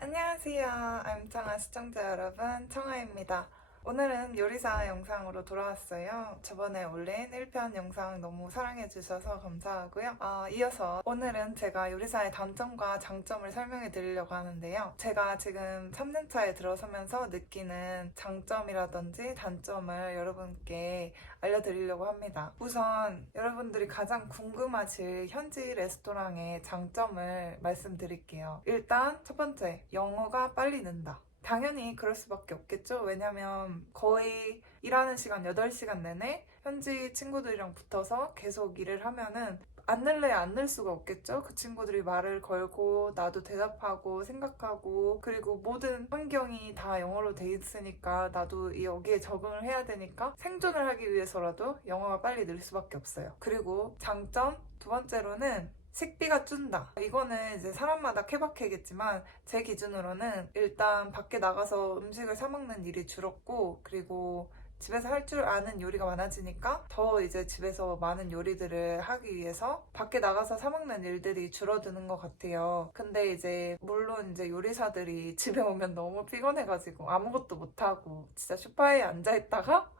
안녕하세요. I'm 청아 시청자 여러분, 청아입니다. 오늘은 요리사 영상으로 돌아왔어요. 저번에 올린 1편 영상 너무 사랑해주셔서 감사하고요. 이어서 오늘은 제가 요리사의 단점과 장점을 설명해 드리려고 하는데요. 제가 지금 3년차에 들어서면서 느끼는 장점이라든지 단점을 여러분께 알려드리려고 합니다. 우선 여러분들이 가장 궁금하실 현지 레스토랑의 장점을 말씀드릴게요. 일단 첫 번째, 영어가 빨리 는다. 당연히 그럴 수밖에 없겠죠. 왜냐면 거의 일하는 시간 8시간 내내 현지 친구들이랑 붙어서 계속 일을 하면은 안 늘래야 안 늘 수가 없겠죠. 그 친구들이 말을 걸고 나도 대답하고 생각하고 그리고 모든 환경이 다 영어로 돼 있으니까 나도 여기에 적응을 해야 되니까 생존을 하기 위해서라도 영어가 빨리 늘 수밖에 없어요. 그리고 장점 두 번째로는 식비가 준다. 이거는 이제 사람마다 케바케겠지만 제 기준으로는 일단 밖에 나가서 음식을 사 먹는 일이 줄었고 그리고 집에서 할 줄 아는 요리가 많아지니까 더 이제 집에서 많은 요리들을 하기 위해서 밖에 나가서 사 먹는 일들이 줄어드는 것 같아요. 근데 이제 물론 이제 요리사들이 집에 오면 너무 피곤해가지고 아무것도 못하고 진짜 소파에 앉아있다가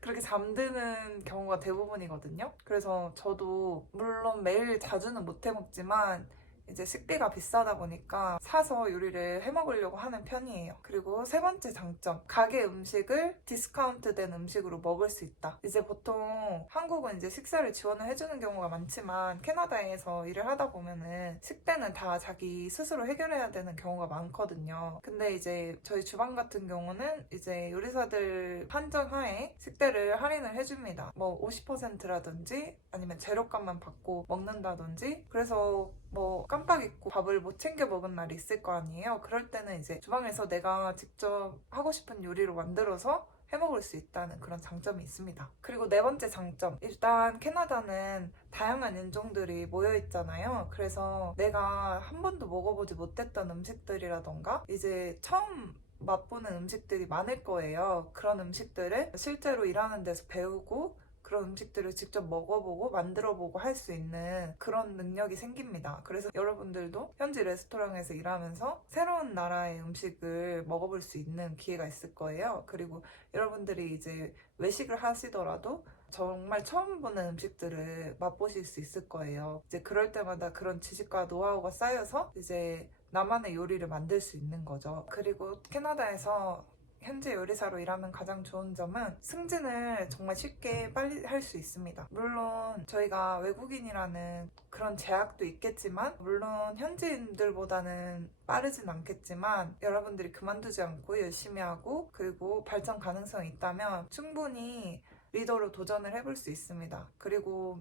그렇게 잠드는 경우가 대부분이거든요. 그래서 저도 물론 매일 자주는 못 해먹지만 이제 식비가 비싸다 보니까 사서 요리를 해먹으려고 하는 편이에요. 그리고 세 번째 장점, 가게 음식을 디스카운트 된 음식으로 먹을 수 있다. 이제 보통 한국은 이제 식사를 지원을 해주는 경우가 많지만 캐나다에서 일을 하다 보면은 식대는 다 자기 스스로 해결해야 되는 경우가 많거든요. 근데 이제 저희 주방 같은 경우는 이제 요리사들 판정하에 식대를 할인을 해줍니다. 뭐 50%라든지 아니면 재료값만 받고 먹는다든지. 그래서 뭐 깜빡 잊고 밥을 못 챙겨 먹은 날이 있을 거 아니에요. 그럴 때는 이제 주방에서 내가 직접 하고 싶은 요리로 만들어서 해먹을 수 있다는 그런 장점이 있습니다. 그리고 네 번째 장점, 일단 캐나다는 다양한 인종들이 모여 있잖아요. 그래서 내가 한 번도 먹어보지 못했던 음식들이라던가 이제 처음 맛보는 음식들이 많을 거예요. 그런 음식들을 실제로 일하는 데서 배우고 그런 음식들을 직접 먹어보고 만들어보고 할 수 있는 그런 능력이 생깁니다. 그래서 여러분들도 현지 레스토랑에서 일하면서 새로운 나라의 음식을 먹어볼 수 있는 기회가 있을 거예요. 그리고 여러분들이 이제 외식을 하시더라도 정말 처음 보는 음식들을 맛보실 수 있을 거예요. 이제 그럴 때마다 그런 지식과 노하우가 쌓여서 이제 나만의 요리를 만들 수 있는 거죠. 그리고 캐나다에서 현재 요리사로 일하면 가장 좋은 점은 승진을 정말 쉽게 빨리 할 수 있습니다. 물론 저희가 외국인이라는 그런 제약도 있겠지만 물론 현지인들보다는 빠르진 않겠지만 여러분들이 그만두지 않고 열심히 하고 그리고 발전 가능성이 있다면 충분히 리더로 도전을 해볼 수 있습니다. 그리고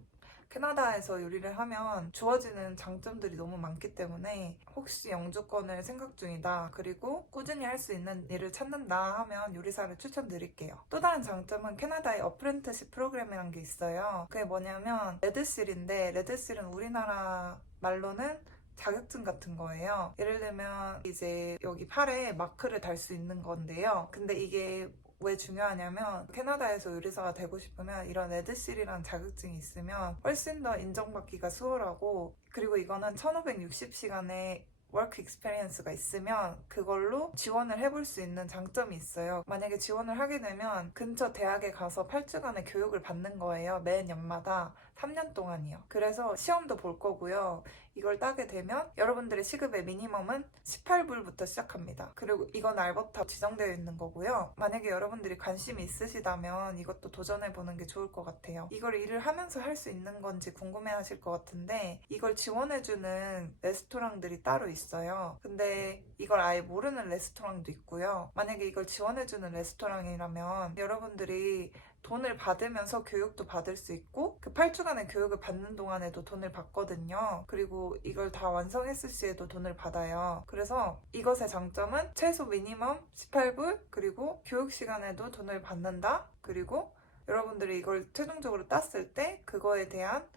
캐나다에서 요리를 하면 주어지는 장점들이 너무 많기 때문에 혹시 영주권을 생각 중이다 그리고 꾸준히 할 수 있는 일을 찾는다 하면 요리사를 추천드릴게요. 또 다른 장점은 캐나다의 어프렌티스 프로그램이란 게 있어요. 그게 뭐냐면 레드실인데 레드실은 우리나라 말로는 자격증 같은 거예요. 예를 들면 이제 여기 팔에 마크를 달 수 있는 건데요. 근데 이게 왜 중요하냐면 캐나다에서 요리사가 되고 싶으면 이런 레드실이라는 자격증이 있으면 훨씬 더 인정받기가 수월하고 그리고 이거는 1560시간의 워크 익스페리언스가 있으면 그걸로 지원을 해볼 수 있는 장점이 있어요. 만약에 지원을 하게 되면 근처 대학에 가서 8주간의 교육을 받는 거예요. 매 년마다 3년 동안이요. 그래서 시험도 볼 거고요. 이걸 따게 되면 여러분들의 시급의 미니멈은 18불부터 시작합니다. 그리고 이건 알버타 지정되어 있는 거고요. 만약에 여러분들이 관심이 있으시다면 이것도 도전해보는 게 좋을 것 같아요. 이걸 일을 하면서 할 수 있는 건지 궁금해하실 것 같은데 이걸 지원해주는 레스토랑들이 따로 있어요. 근데 이걸 아예 모르는 레스토랑도 있고요. 만약에 이걸 지원해주는 레스토랑이라면 여러분들이 돈을 받으면서 교육도 받을 수 있고 그 8주간의 교육을 받는 동안에도 돈을 받거든요. 그리고 이걸 다 완성했을 시에도 돈을 받아요. 그래서 이것의 장점은 최소 미니멈 18불 그리고 교육 시간에도 돈을 받는다. 그리고 여러분들이 이걸 최종적으로 땄을 때 그거에 대한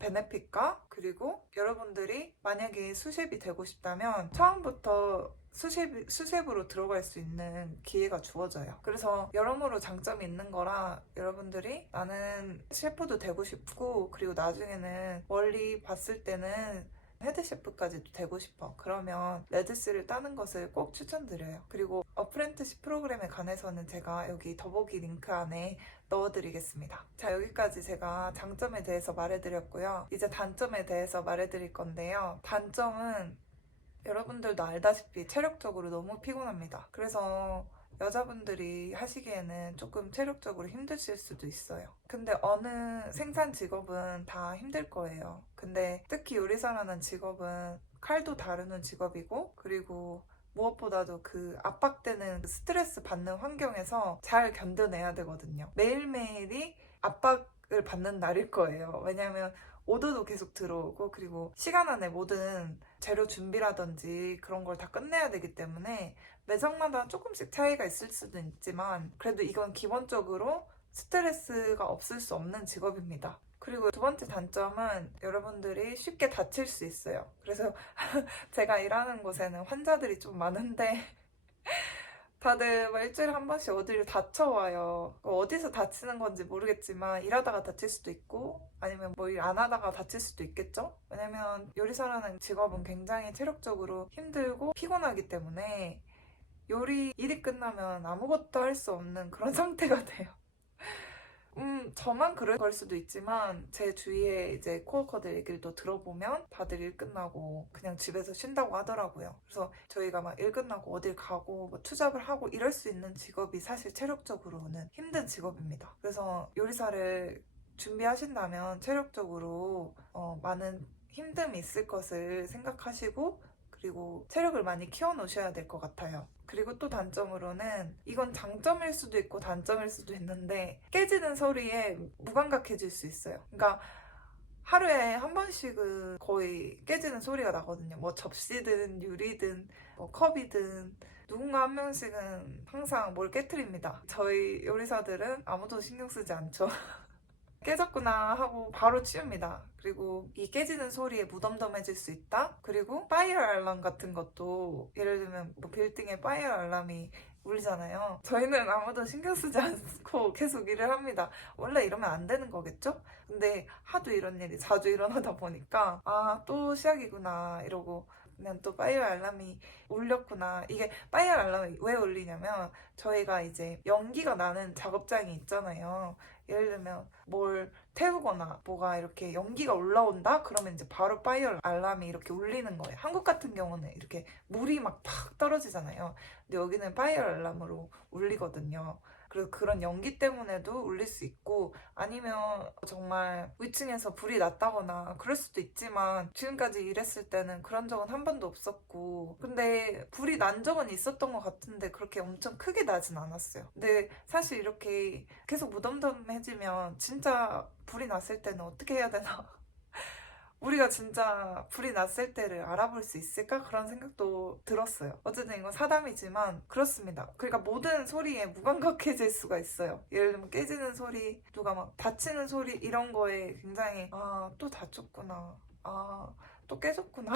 베네핏과 그리고 여러분들이 만약에 수십이 되고 싶다면 처음부터 수셉으로 들어갈 수 있는 기회가 주어져요. 그래서 여러모로 장점이 있는 거라 여러분들이 나는 셰프도 되고 싶고 그리고 나중에는 멀리 봤을 때는 헤드셰프까지도 되고 싶어. 그러면 레드씨를 따는 것을 꼭 추천드려요. 그리고 어프렌티스 프로그램에 관해서는 제가 여기 더보기 링크 안에 넣어드리겠습니다. 자, 여기까지 제가 장점에 대해서 말해드렸고요. 이제 단점에 대해서 말해드릴 건데요. 단점은 여러분들도 알다시피 체력적으로 너무 피곤합니다. 그래서 여자분들이 하시기에는 조금 체력적으로 힘드실 수도 있어요. 근데 어느 생산 직업은 다 힘들 거예요. 근데 특히 요리사라는 직업은 칼도 다루는 직업이고, 그리고 무엇보다도 그 압박되는 스트레스 받는 환경에서 잘 견뎌내야 되거든요. 매일매일이 압박을 받는 날일 거예요. 왜냐하면 오더도 계속 들어오고, 그리고 시간 안에 모든 재료 준비라든지 그런 걸 다 끝내야 되기 때문에 매장마다 조금씩 차이가 있을 수도 있지만, 그래도 이건 기본적으로 스트레스가 없을 수 없는 직업입니다. 그리고 두 번째 단점은 여러분들이 쉽게 다칠 수 있어요. 그래서 제가 일하는 곳에는 환자들이 좀 많은데 다들 뭐 일주일에 한 번씩 어디를 다쳐와요. 어디서 다치는 건지 모르겠지만 일하다가 다칠 수도 있고, 아니면 뭐 일 안 하다가 다칠 수도 있겠죠? 왜냐면 요리사라는 직업은 굉장히 체력적으로 힘들고 피곤하기 때문에 요리 일이 끝나면 아무것도 할 수 없는 그런 상태가 돼요. 저만 그럴 걸 수도 있지만 제 주위에 이제 코워커들 얘기를 들어보면 다들 일 끝나고 그냥 집에서 쉰다고 하더라고요. 그래서 저희가 막 일 끝나고 어딜 가고 뭐 투잡을 하고 이럴 수 있는 직업이 사실 체력적으로는 힘든 직업입니다. 그래서 요리사를 준비하신다면 체력적으로 많은 힘듦이 있을 것을 생각하시고, 그리고 체력을 많이 키워 놓으셔야 될 것 같아요. 그리고 또 단점으로는, 이건 장점일 수도 있고 단점일 수도 있는데, 깨지는 소리에 무감각해질 수 있어요. 그러니까 하루에 한 번씩은 거의 깨지는 소리가 나거든요. 뭐 접시든 유리든 뭐 컵이든 누군가 한 명씩은 항상 뭘 깨트립니다. 저희 요리사들은 아무도 신경 쓰지 않죠. 깨졌구나 하고 바로 치웁니다. 그리고 이 깨지는 소리에 무덤덤해질 수 있다? 그리고 파이어 알람 같은 것도, 예를 들면 뭐 빌딩에 파이어 알람이 울리잖아요. 저희는 아무도 신경 쓰지 않고 계속 일을 합니다. 원래 이러면 안 되는 거겠죠? 근데 하도 이런 일이 자주 일어나다 보니까 또 시작이구나 이러고 그냥 또 파이어 알람이 울렸구나. 이게 파이어 알람이 왜 울리냐면, 저희가 이제 연기가 나는 작업장이 있잖아요. 예를 들면 뭘 태우거나 뭐가 이렇게 연기가 올라온다? 그러면 이제 바로 파이어 알람이 이렇게 울리는 거예요. 한국 같은 경우는 이렇게 물이 막 팍 떨어지잖아요. 근데 여기는 파이어 알람으로 울리거든요. 그래서 그런 연기 때문에도 울릴 수 있고, 아니면 정말 위층에서 불이 났다거나 그럴 수도 있지만, 지금까지 일했을 때는 그런 적은 한 번도 없었고, 근데 불이 난 적은 있었던 것 같은데 그렇게 엄청 크게 나진 않았어요. 근데 사실 이렇게 계속 무덤덤해지면 진짜 불이 났을 때는 어떻게 해야 되나? 우리가 진짜 불이 났을 때를 알아볼 수 있을까? 그런 생각도 들었어요. 어쨌든 이건 사담이지만 그렇습니다. 그러니까 모든 소리에 무감각해질 수가 있어요. 예를 들면 깨지는 소리, 누가 막 다치는 소리, 이런 거에 굉장히 또 다쳤구나, 또 깨졌구나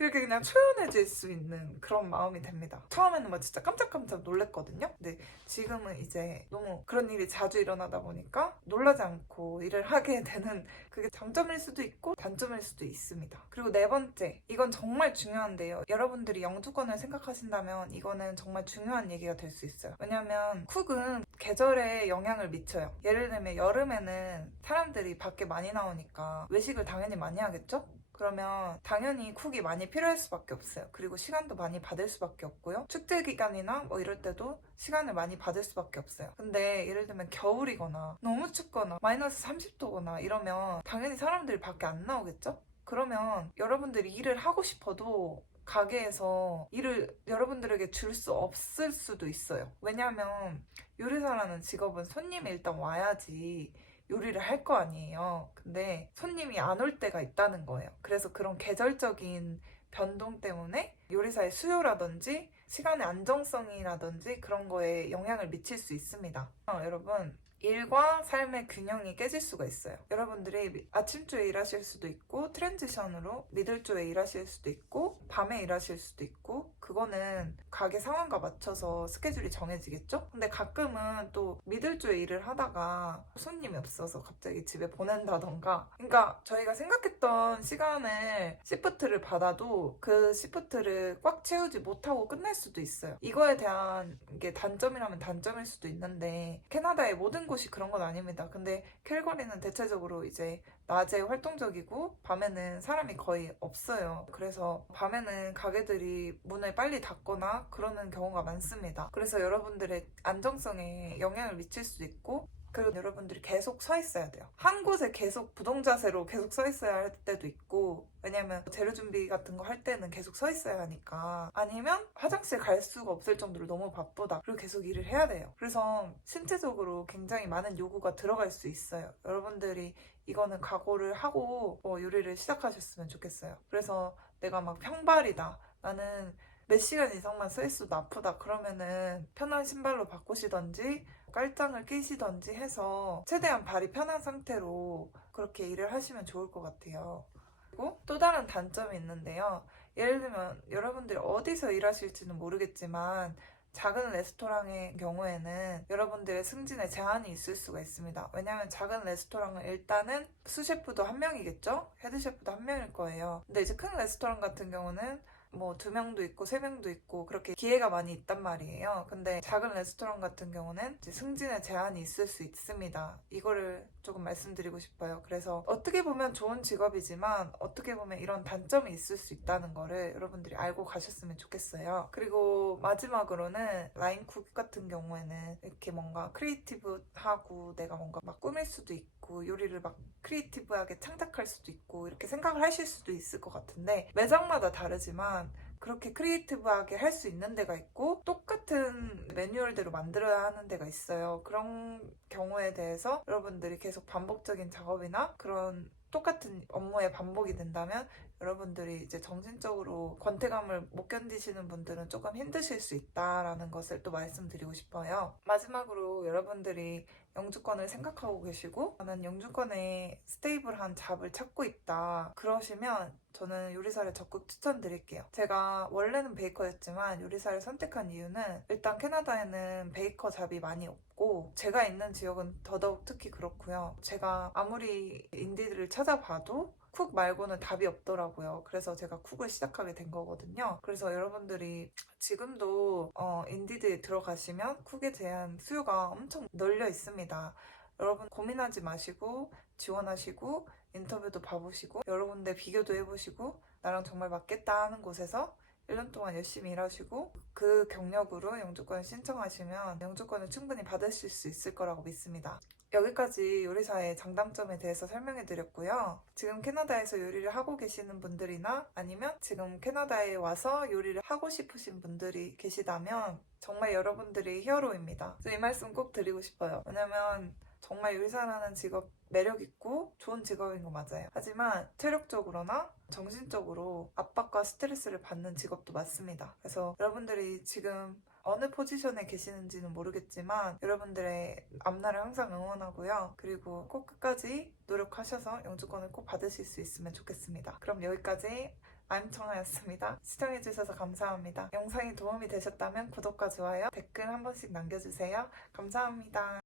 이렇게 그냥 초연해질 수 있는 그런 마음이 됩니다. 처음에는 막 진짜 깜짝깜짝 놀랐거든요. 근데 지금은 이제 너무 그런 일이 자주 일어나다 보니까 놀라지 않고 일을 하게 되는, 그게 장점일 수도 있고 단점일 수도 있습니다. 그리고 네 번째, 이건 정말 중요한데요. 여러분들이 영주권을 생각하신다면 이거는 정말 중요한 얘기가 될 수 있어요. 왜냐면 쿡은 계절에 영향을 미쳐요. 예를 들면 여름에는 사람들이 밖에 많이 나오니까 외식을 당연히 많이 하겠죠? 그러면 당연히 쿡이 많이 필요할 수밖에 없어요. 그리고 시간도 많이 받을 수밖에 없고요. 축제 기간이나 뭐 이럴 때도 시간을 많이 받을 수밖에 없어요. 근데 예를 들면 겨울이거나 너무 춥거나 마이너스 30도거나 이러면 당연히 사람들이 밖에 안 나오겠죠? 그러면 여러분들이 일을 하고 싶어도 가게에서 일을 여러분들에게 줄 수 없을 수도 있어요. 왜냐하면 요리사라는 직업은 손님이 일단 와야지 요리를 할 거 아니에요. 근데 손님이 안 올 때가 있다는 거예요. 그래서 그런 계절적인 변동 때문에 요리사의 수요라든지 시간의 안정성이라든지 그런 거에 영향을 미칠 수 있습니다. 여러분, 일과 삶의 균형이 깨질 수가 있어요. 여러분들이 아침주에 일하실 수도 있고, 트랜지션으로 미들주에 일하실 수도 있고, 밤에 일하실 수도 있고, 그거는 가게 상황과 맞춰서 스케줄이 정해지겠죠? 근데 가끔은 또 미들 주에 일을 하다가 손님이 없어서 갑자기 집에 보낸다던가. 그러니까 저희가 생각했던 시간을 시프트를 받아도 그 시프트를 꽉 채우지 못하고 끝날 수도 있어요. 이거에 대한 게 단점이라면 단점일 수도 있는데 캐나다의 모든 곳이 그런 건 아닙니다. 근데 캘거리는 대체적으로 이제 낮에 활동적이고 밤에는 사람이 거의 없어요. 그래서 밤에는 가게들이 문을 빨리 닫거나 그러는 경우가 많습니다. 그래서 여러분들의 안정성에 영향을 미칠 수도 있고, 그리고 여러분들이 계속 서 있어야 돼요. 한 곳에 계속 부동자세로 계속 서 있어야 할 때도 있고, 왜냐면 재료 준비 같은 거 할 때는 계속 서 있어야 하니까. 아니면 화장실 갈 수가 없을 정도로 너무 바쁘다. 그리고 계속 일을 해야 돼요. 그래서 신체적으로 굉장히 많은 요구가 들어갈 수 있어요. 여러분들이 이거는 각오를 하고 요리를 시작하셨으면 좋겠어요. 그래서 내가 막 평발이다. 나는 몇 시간 이상만 서 있어도 아프다. 그러면은 편한 신발로 바꾸시던지 깔짱을 끼시던지 해서 최대한 발이 편한 상태로 그렇게 일을 하시면 좋을 것 같아요. 그리고 또 다른 단점이 있는데요. 예를 들면 여러분들이 어디서 일하실지는 모르겠지만 작은 레스토랑의 경우에는 여러분들의 승진에 제한이 있을 수가 있습니다. 왜냐하면 작은 레스토랑은 일단은 수셰프도 한 명이겠죠? 헤드셰프도 한 명일 거예요. 근데 이제 큰 레스토랑 같은 경우는 뭐 2명도 있고 3명도 있고 그렇게 기회가 많이 있단 말이에요. 근데 작은 레스토랑 같은 경우는 이제 승진에 제한이 있을 수 있습니다. 이거를 조금 말씀드리고 싶어요. 그래서 어떻게 보면 좋은 직업이지만 어떻게 보면 이런 단점이 있을 수 있다는 거를 여러분들이 알고 가셨으면 좋겠어요. 그리고 마지막으로는 라인쿡 같은 경우에는 이렇게 뭔가 크리에이티브하고 내가 뭔가 막 꾸밀 수도 있고 요리를 막 크리에이티브하게 창작할 수도 있고 이렇게 생각을 하실 수도 있을 것 같은데 매장마다 다르지만 그렇게 크리에이티브하게 할 수 있는 데가 있고 똑같은 매뉴얼대로 만들어야 하는 데가 있어요. 그런 경우에 대해서 여러분들이 계속 반복적인 작업이나 그런 똑같은 업무의 반복이 된다면 여러분들이 이제 정신적으로 권태감을 못 견디시는 분들은 조금 힘드실 수 있다라는 것을 또 말씀드리고 싶어요. 마지막으로 여러분들이 영주권을 생각하고 계시고 나는 영주권에 스테이블한 잡을 찾고 있다 그러시면 저는 요리사를 적극 추천드릴게요. 제가 원래는 베이커였지만 요리사를 선택한 이유는 일단 캐나다에는 베이커 잡이 많이 없고 제가 있는 지역은 더더욱 특히 그렇고요. 제가 아무리 인디들을 찾아봐도 쿡 말고는 답이 없더라고요. 그래서 제가 쿡을 시작하게 된 거거든요. 그래서 여러분들이 지금도 인디드에 들어가시면 쿡에 대한 수요가 엄청 널려 있습니다. 여러분 고민하지 마시고 지원하시고 인터뷰도 봐보시고 여러 군데 비교도 해보시고 나랑 정말 맞겠다 하는 곳에서 1년 동안 열심히 일하시고 그 경력으로 영주권을 신청하시면 영주권을 충분히 받으실 수 있을 거라고 믿습니다. 여기까지 요리사의 장단점에 대해서 설명해드렸고요. 지금 캐나다에서 요리를 하고 계시는 분들이나 아니면 지금 캐나다에 와서 요리를 하고 싶으신 분들이 계시다면 정말 여러분들이 히어로입니다. 이 말씀 꼭 드리고 싶어요. 왜냐면 정말 요리사라는 직업 매력있고 좋은 직업인 거 맞아요. 하지만 체력적으로나 정신적으로 압박과 스트레스를 받는 직업도 맞습니다. 그래서 여러분들이 지금 어느 포지션에 계시는지는 모르겠지만 여러분들의 앞날을 항상 응원하고요. 그리고 꼭 끝까지 노력하셔서 영주권을 꼭 받으실 수 있으면 좋겠습니다. 그럼 여기까지 I'm 청아였습니다. 시청해주셔서 감사합니다. 영상이 도움이 되셨다면 구독과 좋아요, 댓글 한 번씩 남겨주세요. 감사합니다.